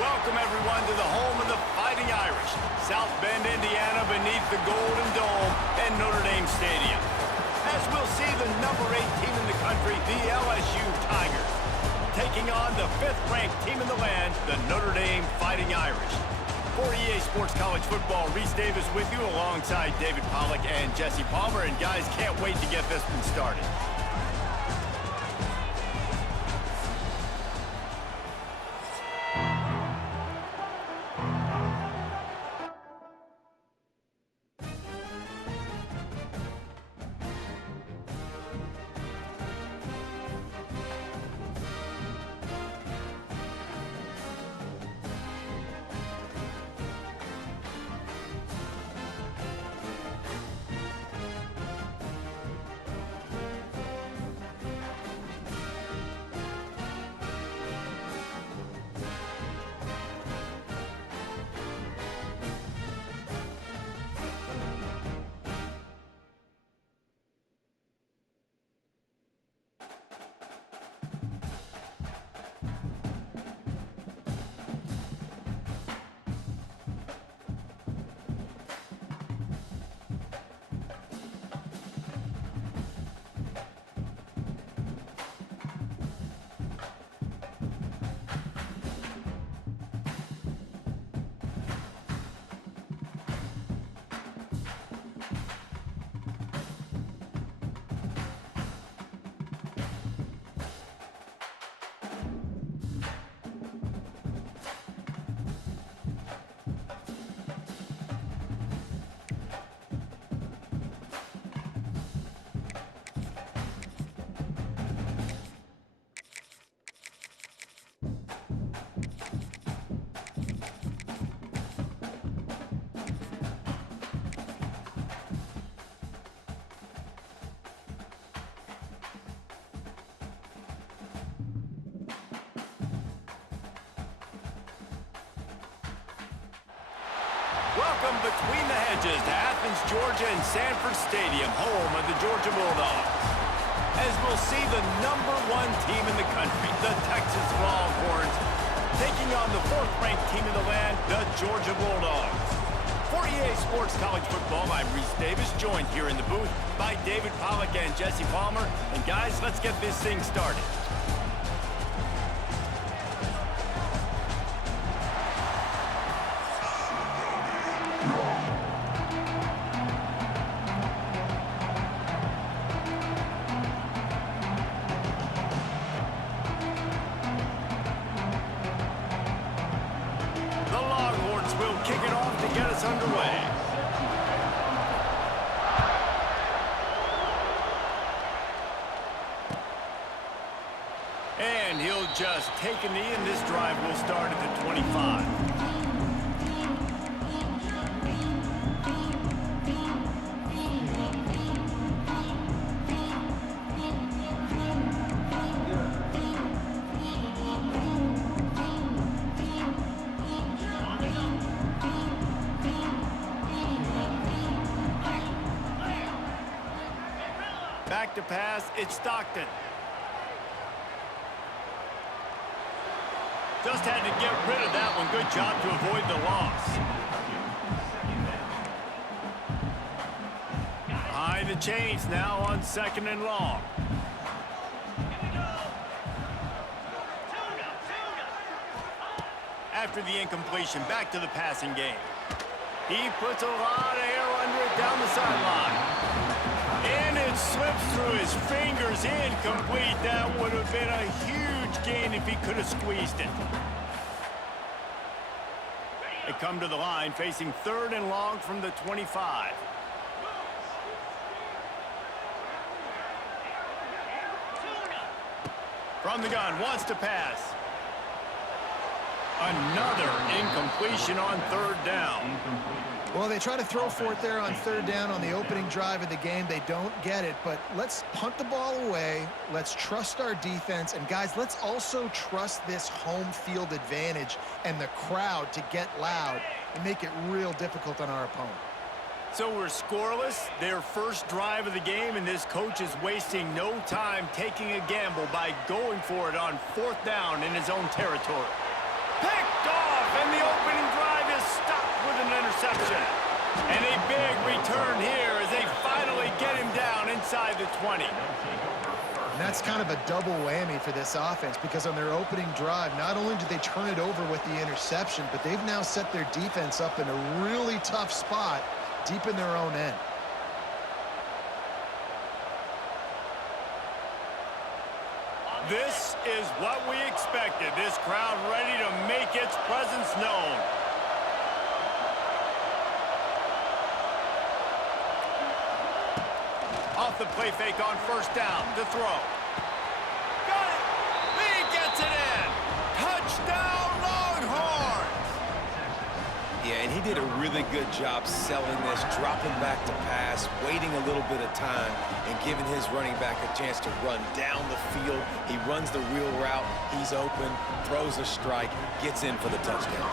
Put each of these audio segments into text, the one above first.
Welcome, everyone, to the home of the Fighting Irish, South Bend, Indiana, beneath the Golden Dome and Notre Dame Stadium. As we'll see the number 8 team in the country, the LSU Tigers, taking on the 5th-ranked team in the land, the Notre Dame Fighting Irish. For EA Sports College Football, Reese Davis with you alongside David Pollack and Jesse Palmer. And guys, can't wait to get this one started. Welcome between the hedges to Athens, Georgia and Sanford Stadium, home of the Georgia Bulldogs. As we'll see the number 1 team in the country, the Texas Longhorns, taking on the 4th-ranked team in the land, the Georgia Bulldogs. For EA Sports College Football, I'm Reese Davis, joined here in the booth by David Pollack and Jesse Palmer. And guys, let's get this thing started. Will kick it off to get us underway. And he'll just take a knee, and this drive will start at the 25. Back to pass, it's Stockton. Just had to get rid of that one. Good job to avoid the loss. Behind the chains now on 2nd and long. After the incompletion, back to the passing game. He puts a lot of air under it down the sideline. And it slips through his fingers, incomplete. That would have been a huge gain if he could have squeezed it. They come to the line facing 3rd and long from the 25. From the gun, wants to pass. Another incompletion on 3rd down. Well, they try to throw for it there on 3rd down on the opening drive of the game. They don't get it, but let's punt the ball away. Let's trust our defense. And, guys, let's also trust this home field advantage and the crowd to get loud and make it real difficult on our opponent. So we're scoreless, their first drive of the game, and this coach is wasting no time taking a gamble by going for it on 4th down in his own territory. Picked off, and the opening drive is stopped with an interception. And a big return here as they finally get him down inside the 20. And that's kind of a double whammy for this offense, because on their opening drive, not only did they turn it over with the interception, but they've now set their defense up in a really tough spot deep in their own end. This is what we expected. This crowd ready to make its presence known. Off the play fake on first down to throw. Got it. He gets it in. Touchdown, Longhorns. Yeah, and he did a really good job selling this, dropping back to pass, waiting a little bit of time, and giving his running back a chance to run down the field. He runs the wheel route. He's open, throws a strike, gets in for the touchdown.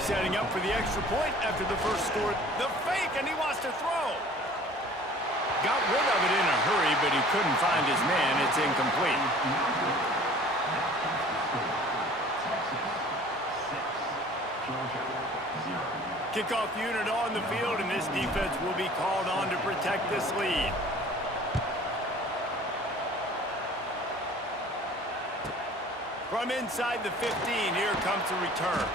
Setting up for the extra point after the first score. The fake, and he wants to throw. Got rid of it in a hurry, but he couldn't find his man. It's incomplete. Kickoff unit on the field, and this defense will be called on to protect this lead. From inside the 15, here comes the return.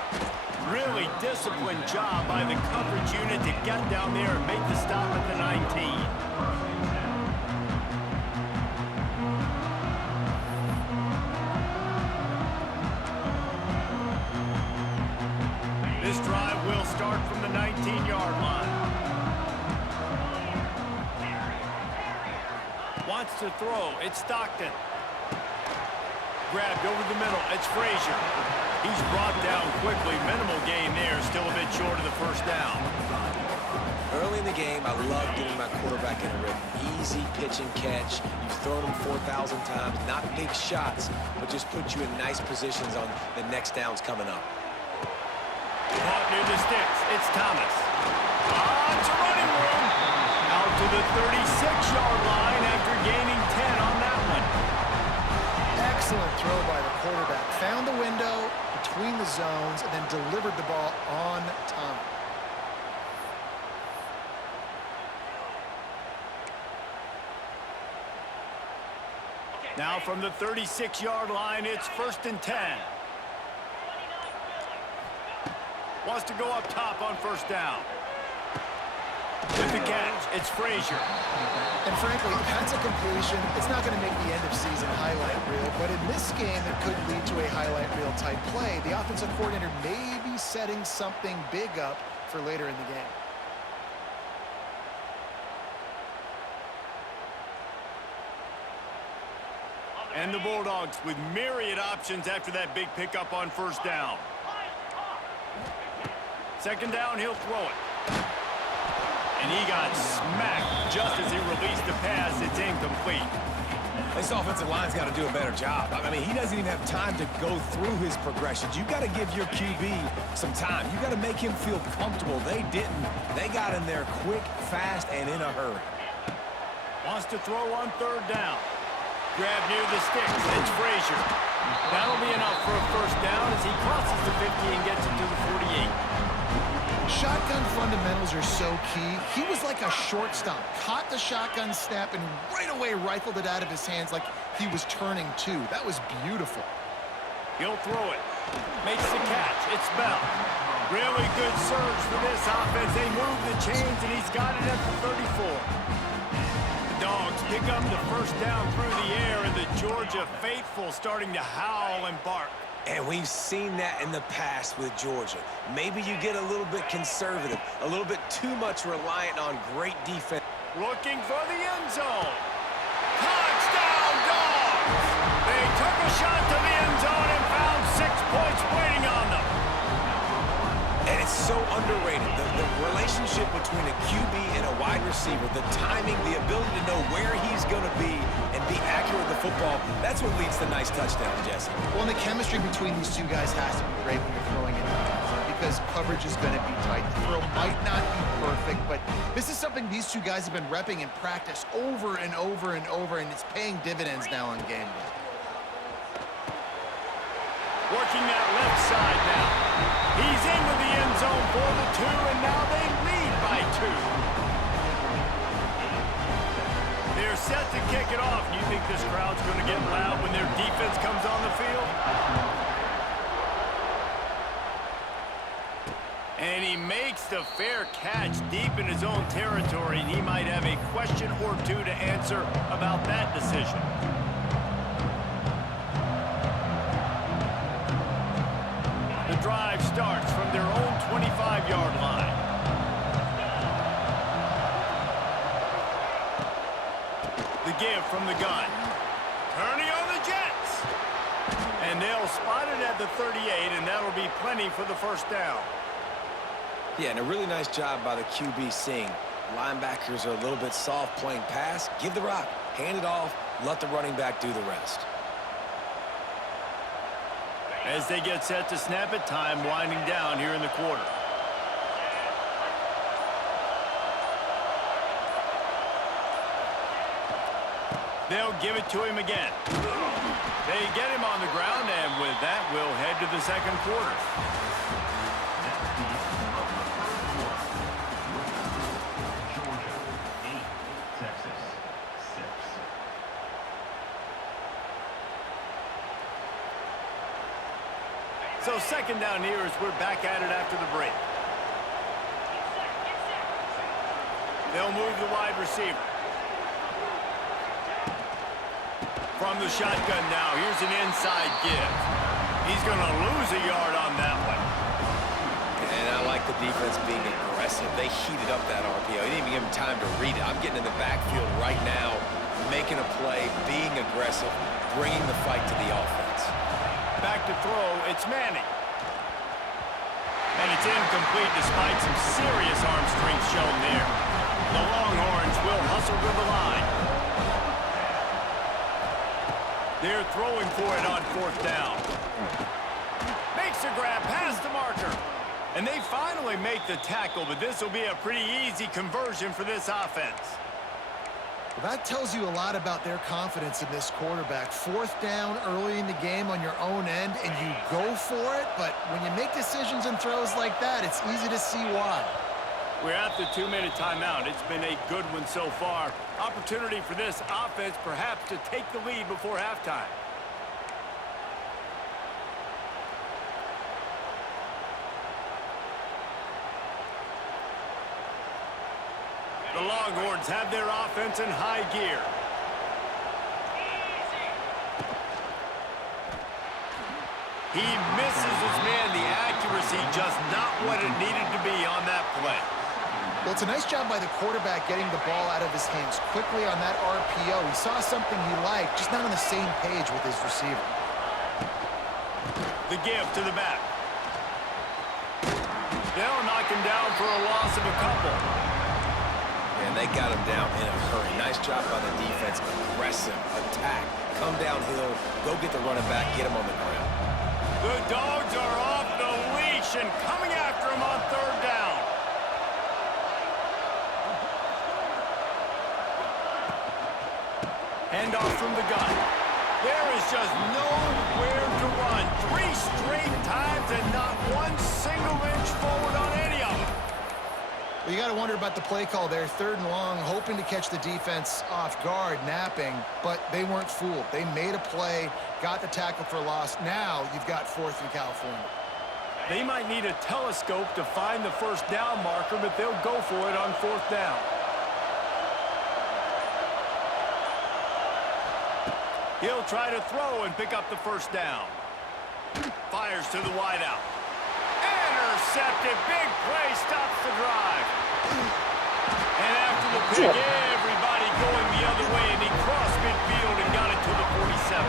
Really disciplined job by the coverage unit to get down there and make the stop at the 19. This drive will start from the 19-yard line. Wants to throw. It's Stockton. Grabbed over the middle. It's Frazier. He's brought down quickly. Minimal gain there. Still a bit short of the first down. Early in the game, I love getting my quarterback in a rhythm. Easy pitch and catch. You've thrown them 4,000 times. Not big shots, but just put you in nice positions on the next downs coming up. Caught near the sticks. It's Thomas. It's a running room. Out to the 36-yard line after gaining 10 on that one. Excellent throw by the quarterback. Found the window between the zones and then delivered the ball on time. Now from the 36-yard line, it's 1st and 10. Wants to go up top on first down. With the catch, it's Frazier. And frankly, if that's a completion, it's not going to make the end-of-season highlight reel. But in this game, it could lead to a highlight reel type play. The offensive coordinator may be setting something big up for later in the game. And the Bulldogs with myriad options after that big pickup on first down. Second down, he'll throw it. And he got smacked just as he released the pass. It's incomplete. This offensive line's got to do a better job. I mean, he doesn't even have time to go through his progressions. You've got to give your QB some time. You've got to make him feel comfortable. They didn't. They got in there quick, fast, and in a hurry. Wants to throw on third down. Grab near the sticks. It's Frazier. That'll be enough for a first down as he crosses the 50 and gets it to the 48. Shotgun fundamentals are so key. He was like a shortstop. Caught the shotgun snap and right away rifled it out of his hands like he was turning two. That was beautiful. He'll throw it. Makes the catch. It's Bell. Really good surge for this offense. They move the chains, and he's got it at the 34. The Dogs pick up the first down through the air, and the Georgia faithful starting to howl and bark. And we've seen that in the past with Georgia. Maybe you get a little bit conservative, a little bit too much reliant on great defense. Looking for the end zone. Touchdown, Dogs! They took a shot to the end zone and found 6 points waiting on them. And it's so underrated. The relationship between a QB and a wide receiver, the timing, the ability to know where he's going to be and be accurate with the football, that's what leads to nice touchdowns, Jesse. Well, and the chemistry between these two guys has to be great when you're throwing it because coverage is going to be tight. The throw might not be perfect, but this is something these two guys have been repping in practice over and over and over, and it's paying dividends now on game day. Working that left side now. He's into the end zone for the 2, and now they lead by 2. They're set to kick it off. You think this crowd's going to get loud when their defense comes on the field? And he makes the fair catch deep in his own territory. He might have a question or two to answer about that decision. The drive starts from their own 25-yard line. The give from the gun. Turning on the Jets. And they'll spot it at the 38, and that'll be plenty for the first down. Yeah, and a really nice job by the QB seeing linebackers are a little bit soft playing pass. Give the rock, hand it off, let the running back do the rest. As they get set to snap it, time winding down here in the quarter. They'll give it to him again. They get him on the ground, and with that, we'll head to the second quarter. So second down here as we're back at it after the break. They'll move the wide receiver. From the shotgun now, here's an inside give. He's going to lose a yard on that one. And I like the defense being aggressive. They heated up that RPO. He didn't even give him time to read it. I'm getting in the backfield right now, making a play, being aggressive, bringing the fight to the offense. Back to throw, it's Manning. And it's incomplete despite some serious arm strength shown there. The Longhorns will hustle to the line. They're throwing for it on fourth down. Makes a grab past the marker. And they finally make the tackle, but this will be a pretty easy conversion for this offense. Well, that tells you a lot about their confidence in this quarterback. Fourth down early in the game on your own end, and you go for it, but when you make decisions and throws like that, it's easy to see why. We're at the 2-minute timeout. It's been a good one so far. Opportunity for this offense perhaps to take the lead before halftime. The Longhorns have their offense in high gear. He misses his man. The accuracy just not what it needed to be on that play. Well, it's a nice job by the quarterback getting the ball out of his hands quickly on that RPO. He saw something he liked, just not on the same page with his receiver. The give to the back. They'll knock him down for a loss of a couple. And they got him down in a hurry. Nice job by the defense. Aggressive attack. Come downhill. Go get the running back. Get him on the ground. The Dogs are off the leash and coming after him on third down. Handoff from the gun. There is just nowhere to run. 3 straight times and not one single inch forward on any of them. Well, you got to wonder about the play call there. Third and long, hoping to catch the defense off guard, napping, but they weren't fooled. They made a play, got the tackle for loss. Now you've got fourth in California. They might need a telescope to find the first down marker, but they'll go for it on fourth down. He'll try to throw and pick up the first down. Fires to the wideout. Intercepted. Big play stops the drive. And after the pick, everybody going the other way, and he crossed midfield and got it to the 47.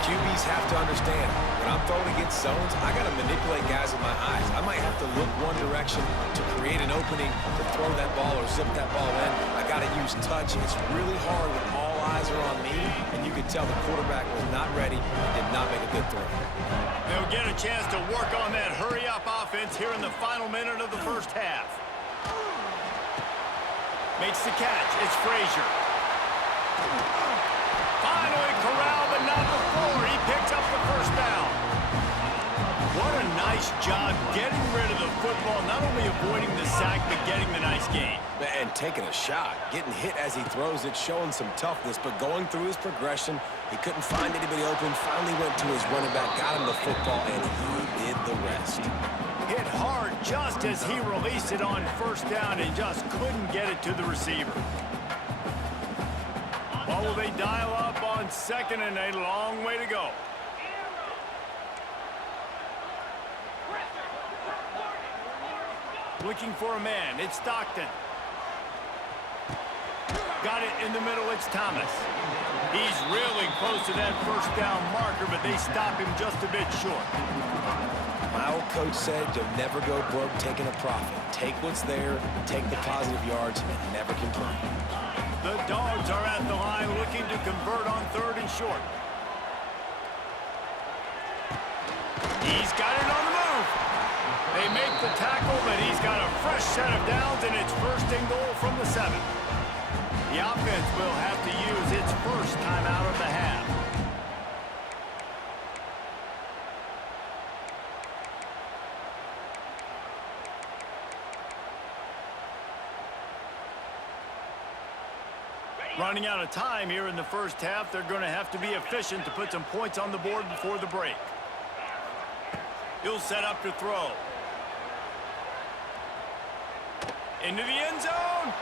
QBs have to understand, when I'm throwing against zones, I got to manipulate guys with my eyes. I might have to look one direction to create an opening to throw that ball or zip that ball in. I got to use touch. It's really hard when all eyes are on me, and you can tell the quarterback was not ready and did not make a good throw. They'll get a chance to work on that hurry-up offense here in the final minute of the first half. Makes the catch. It's Frazier. Finally corralled, but not before. He picks up the first down. not only avoiding the sack, but getting the nice gain. And taking a shot, getting hit as he throws it, showing some toughness, but going through his progression, he couldn't find anybody open, finally went to his running back, got him the football, and he did the rest. Hit hard just as he released it on first down and just couldn't get it to the receiver. What will they dial up on second and a long way to go? Looking for a man. It's Stockton. Got it in the middle. It's Thomas. He's really close to that first down marker, but they stop him just a bit short. My old coach said you'll never go broke taking a profit. Take what's there, take the positive yards, and never complain. The Dogs are at the line looking to convert on third and short. He's got it on the move. They make the tackle, but he's got a fresh set of downs, and it's first and goal from the 7. The offense will have to use its first timeout of the half. Running out of time here in the first half, they're going to have to be efficient to put some points on the board before the break. He'll set up to throw. Into the end zone.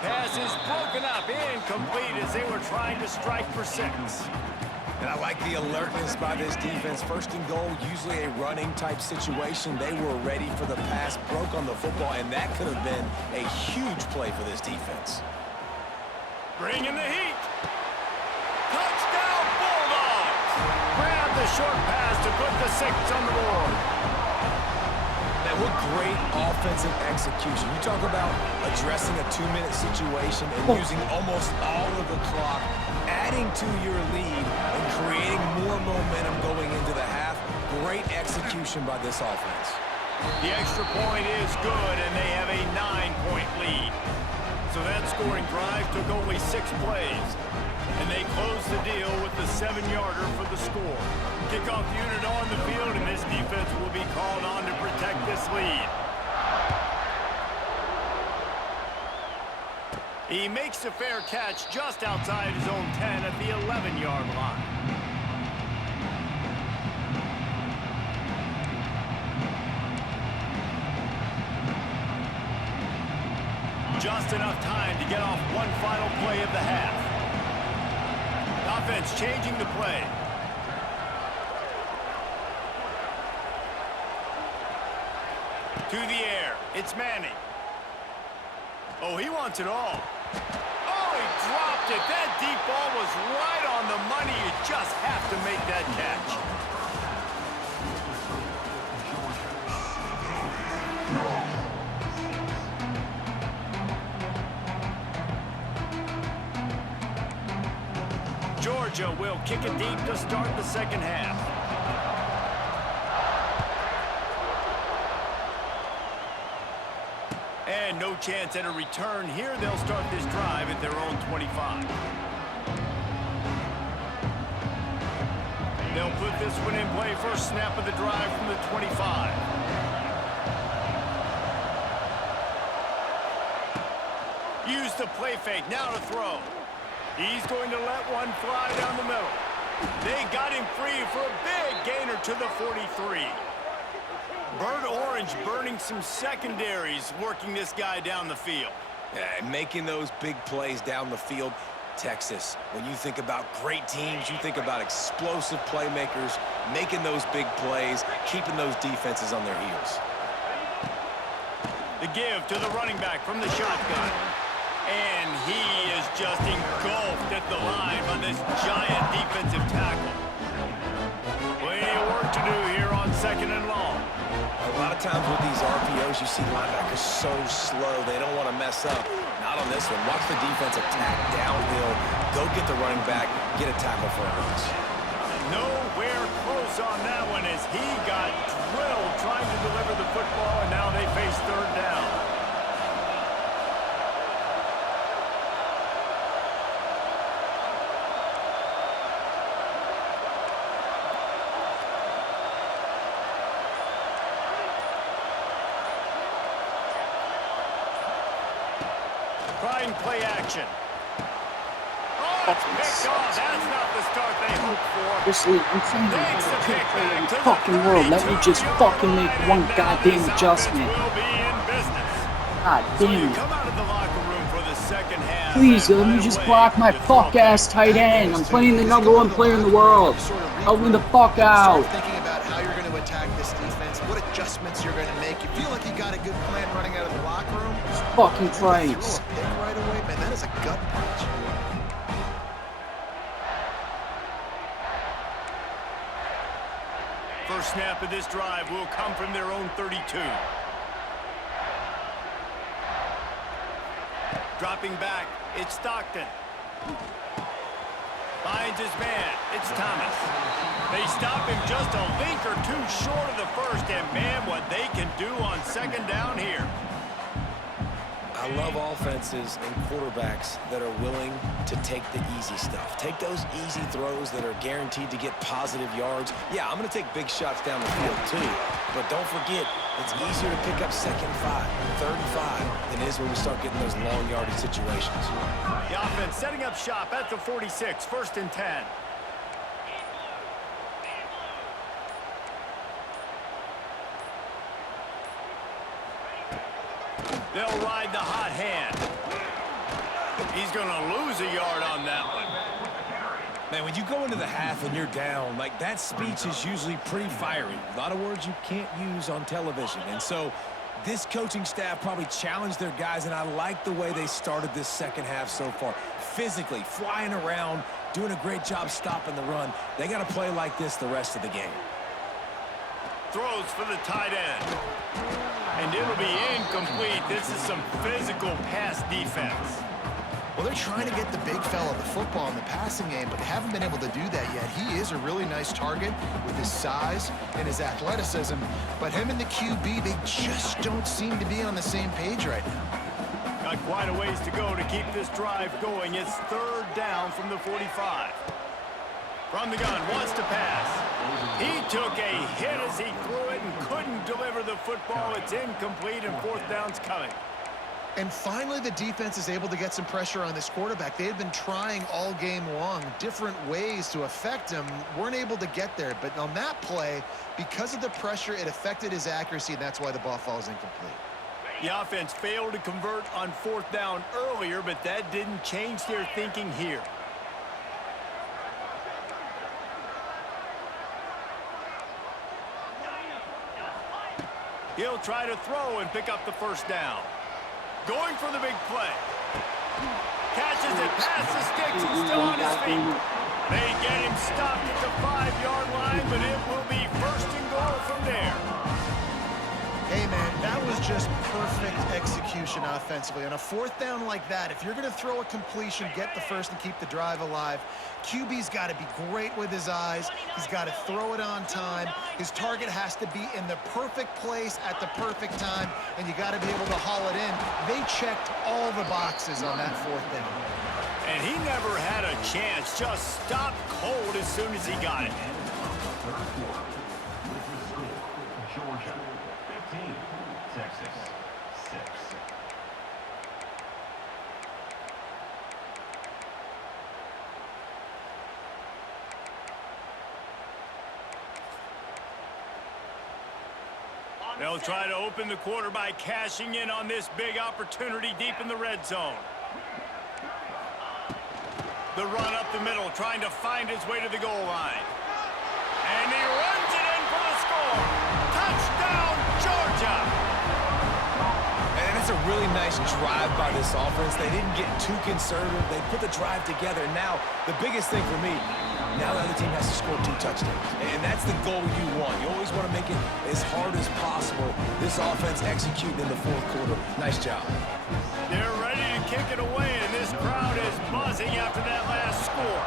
Pass is broken up, incomplete as they were trying to strike for 6. And I like the alertness by this defense. First and goal, usually a running type situation. They were ready for the pass, broke on the football, and that could have been a huge play for this defense. Bring in the heat. Touchdown Bulldogs. Grab the short pass to put the 6 on the board. Man, what great offensive execution. You talk about addressing a 2-minute situation and using almost all of the clock, adding to your lead and creating more momentum going into the half. Great execution by this offense. The extra point is good, and they have a 9-point lead. So that scoring drive took only 6 plays. And they closed the deal with the 7-yarder for the score. Kickoff unit on the field, and this defense will be called on to protect this lead. He makes a fair catch just outside his own 10 at the 11-yard line. Just enough time to get off one final play of the half. Offense changing the play. To the air. It's Manning. Oh, he wants it all. Oh, he dropped it. That deep ball was right on the money. You just have to make that catch. Georgia will kick it deep to start the second half. And no chance at a return here. They'll start this drive at their own 25. They'll put this one in play. First snap of the drive from the 25. Use the play fake. Now to throw. He's going to let one fly down the middle. They got him free for a big gainer to the 43. Bird Orange burning some secondaries, working this guy down the field. Yeah, making those big plays down the field. Texas, when you think about great teams, you think about explosive playmakers, making those big plays, keeping those defenses on their heels. The give to the running back from the shotgun. And he is just engulfed at the line by this giant defensive tackle. Plenty of work to do here on second and long. A lot of times with these RPOs, you see linebackers so slow, they don't want to mess up. Not on this one. Watch the defense attack downhill, go get the running back, get a tackle for a loss. Nowhere close on that one as he got drilled trying to deliver the football, and now they face third down. trying play action. Oh, it's picked off. That's not the start they hoped for. Seriously, I'm trying to Takes the play pick in back the to the fucking world. Let me just 32-yard fucking make line, one and now goddamn this adjustment. offense will be in business. God So you damn it. come out of the locker room for the second half. Please, and let me right just away, block my you throw a fuck ass tight end. I'm playing the Just number go one to the player in the locker room world. and sort of Help me the regroup fuck and out. Start thinking about how you're going to attack this defense, what adjustments you're going to make. You feel like you got a good plan running out of the locker room. Just fucking Throw Christ. a pick right away, man. That is a gut punch. First snap of this drive will come from their own 32. Dropping back, it's Stockton. Finds his man, it's Thomas. They stop him just a link or two short of the first, and man, what they can do on second down here. I love offenses and quarterbacks that are willing to take the easy stuff. Take those easy throws that are guaranteed to get positive yards. Yeah, I'm going to take big shots down the field too, but don't forget, it's easier to pick up 2nd and 5, 3rd and 5 than it is when we start getting those long yardage situations. The offense setting up shop at the 46, 1st and 10. They'll ride the hot hand. He's going to lose a yard on that one. Man, when you go into the half and you're down, like, that speech is usually pretty fiery. A lot of words you can't use on television. And so this coaching staff probably challenged their guys, and I like the way they started this second half so far. Physically, flying around, doing a great job stopping the run. They got to play like this the rest of the game. Throws for the tight end. And it'll be incomplete. This is some physical pass defense. Well, they're trying to get the big fella the football in the passing game, but they haven't been able to do that yet. He is a really nice target with his size and his athleticism, but him and the QB, they just don't seem to be on the same page right now. Got quite a ways to go to keep this drive going. It's 3rd down from the 45. From the gun, wants to pass. He took a hit as he threw it and couldn't deliver the football. It's incomplete, and 4th down's coming. And finally, the defense is able to get some pressure on this quarterback. They had been trying all game long different ways to affect him, weren't able to get there. But on that play, because of the pressure, it affected his accuracy, and that's why the ball falls incomplete. The offense failed to convert on 4th down earlier, but that didn't change their thinking here. He'll try to throw and pick up the 1st down. Going for the big play. Catches it past the sticks and still on his feet. They get him stopped at the 5-yard line, but it will be 1st and goal from there. Hey, man, that was just perfect execution offensively. On a 4th down like that, if you're going to throw a completion, get the first and keep the drive alive, QB's got to be great with his eyes. He's got to throw it on time. His target has to be in the perfect place at the perfect time, and you got to be able to haul it in. They checked all the boxes on that 4th down. And he never had a chance, just stopped cold as soon as he got it. Georgia 15, Texas 6. They'll try to open the quarter by cashing in on this big opportunity deep in the red zone. The run up the middle, trying to find his way to the goal line. And he runs it in for the score. Touchdown, Georgia! And it's a really nice drive by this offense. They didn't get too conservative. They put the drive together. Now, the biggest thing for me, now the other team has to score 2 touchdowns. And that's the goal you want. You always want to make it as hard as possible. This offense executing in the 4th quarter. Nice job. They're ready to kick it away, and this crowd is buzzing after that last score.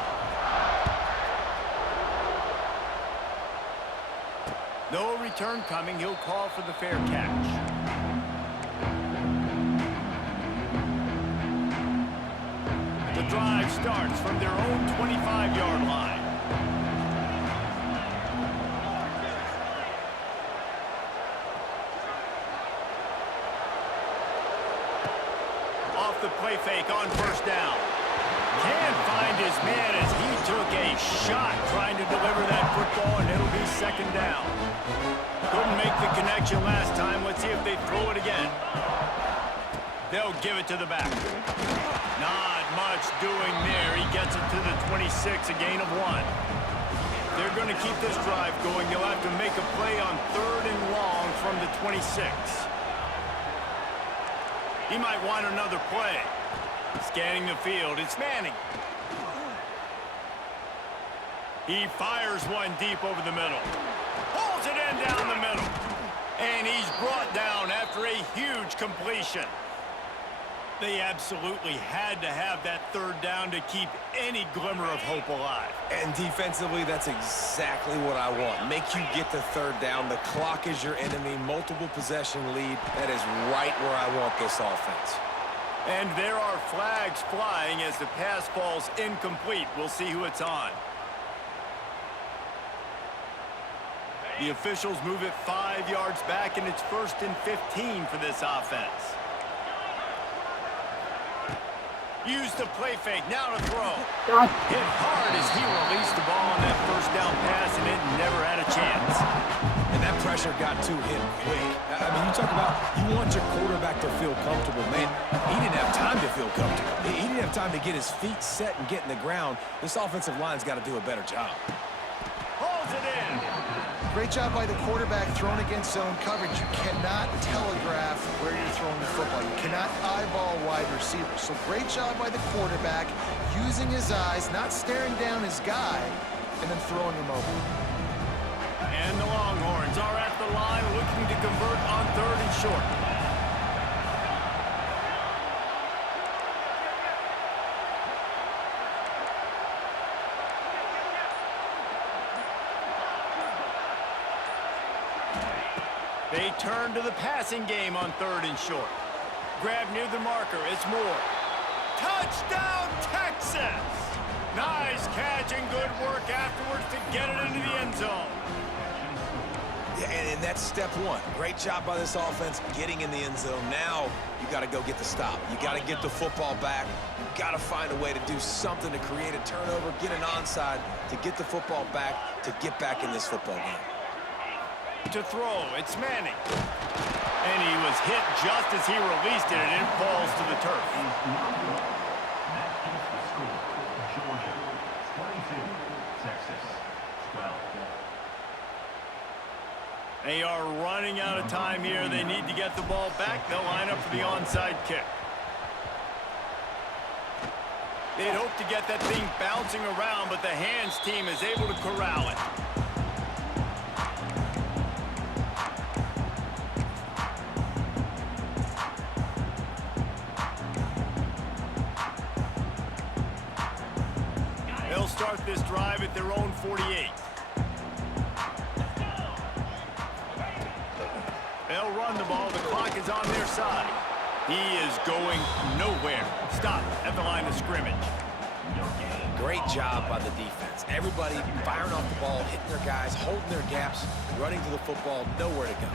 No return coming. He'll call for the fair catch. The drive starts from their own 25-yard line. Off the play fake on first down. Can't find his man as he took a shot trying to deliver that football, and it'll be second down. Couldn't make the connection last time. Let's see if they throw it again. They'll give it to the back. Not much doing there. He gets it to the 26, a gain of 1. They're going to keep this drive going. They'll have to make a play on 3rd and long from the 26. He might want another play. Scanning the field, it's Manning. He fires one deep over the middle. Pulls it in down the middle. And he's brought down after a huge completion. They absolutely had to have that 3rd down to keep any glimmer of hope alive. And defensively, that's exactly what I want. Make you get the 3rd down. The clock is your enemy. Multiple possession lead. That is right where I want this offense. And there are flags flying as the pass falls incomplete. We'll see who it's on. The officials move it 5 yards back, and it's 1st and 15 for this offense. Use the play fake, now to throw. God. Hit hard as he released the ball on that first down pass, and it never had a chance. And that pressure got to him quick. I mean, you talk about you want your quarterback to feel comfortable. Man, he didn't have time to feel comfortable. He didn't have time to get his feet set and get in the ground. This offensive line's got to do a better job. Holds it in. Great job by the quarterback throwing against zone coverage. You cannot telegraph where you're throwing the football. You cannot eyeball wide receivers. So great job by the quarterback using his eyes, not staring down his guy, and then throwing him over. And the Longhorns are at the line looking to convert on 3rd and short. They turn to the passing game on 3rd and short. Grab near the marker. It's Moore. Touchdown, Texas! Nice catch and good work afterwards to get it into the end zone. Yeah, and that's step 1. Great job by this offense getting in the end zone. Now you got to go get the stop. You got to get the football back. You got to find a way to do something to create a turnover, get an onside, to get the football back, to get back in this football game. To throw, it's Manning. And he was hit just as he released it, and it falls to the turf. That is the score. Georgia 22, Texas 12. They are running out of time here. They need to get the ball back. They'll line up for the onside kick. They'd hope to get that thing bouncing around, but the hands team is able to corral it. They'll start this drive at their own 48. They'll run the ball. The clock is on their side. He is going nowhere. Stop at the line of scrimmage. Great job by the defense. Everybody firing off the ball, hitting their guys, holding their gaps, running to the football, nowhere to go.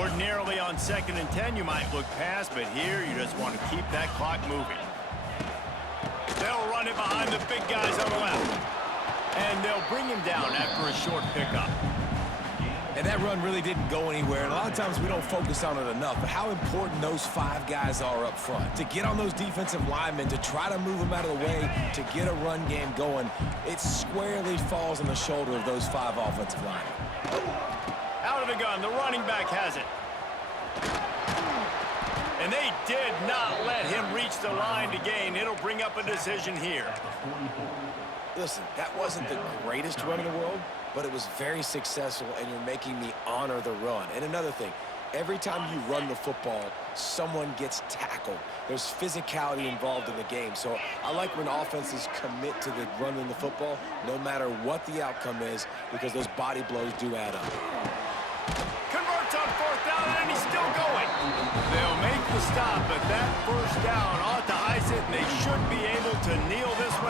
Ordinarily on 2nd and 10, you might look past, but here you just want to keep that clock moving. They'll run it behind the big guys on the left. And they'll bring him down after a short pickup. And that run really didn't go anywhere. And a lot of times we don't focus on it enough. But how important those 5 guys are up front. To get on those defensive linemen, to try to move them out of the way, to get a run game going, it squarely falls on the shoulder of those 5 offensive linemen. Out of the gun, the running back has it. And they did not let him reach the line to gain. It'll bring up a decision here. Listen, that wasn't the greatest run in the world, but it was very successful, and you're making me honor the run. And another thing, every time you run the football, someone gets tackled. There's physicality involved in the game. So I like when offenses commit to the running the football, no matter what the outcome is, because those body blows do add up. Converts on 4th down, and he's still going. They'll make the stop, but that first down ought to ice it, and they should be able to kneel this one.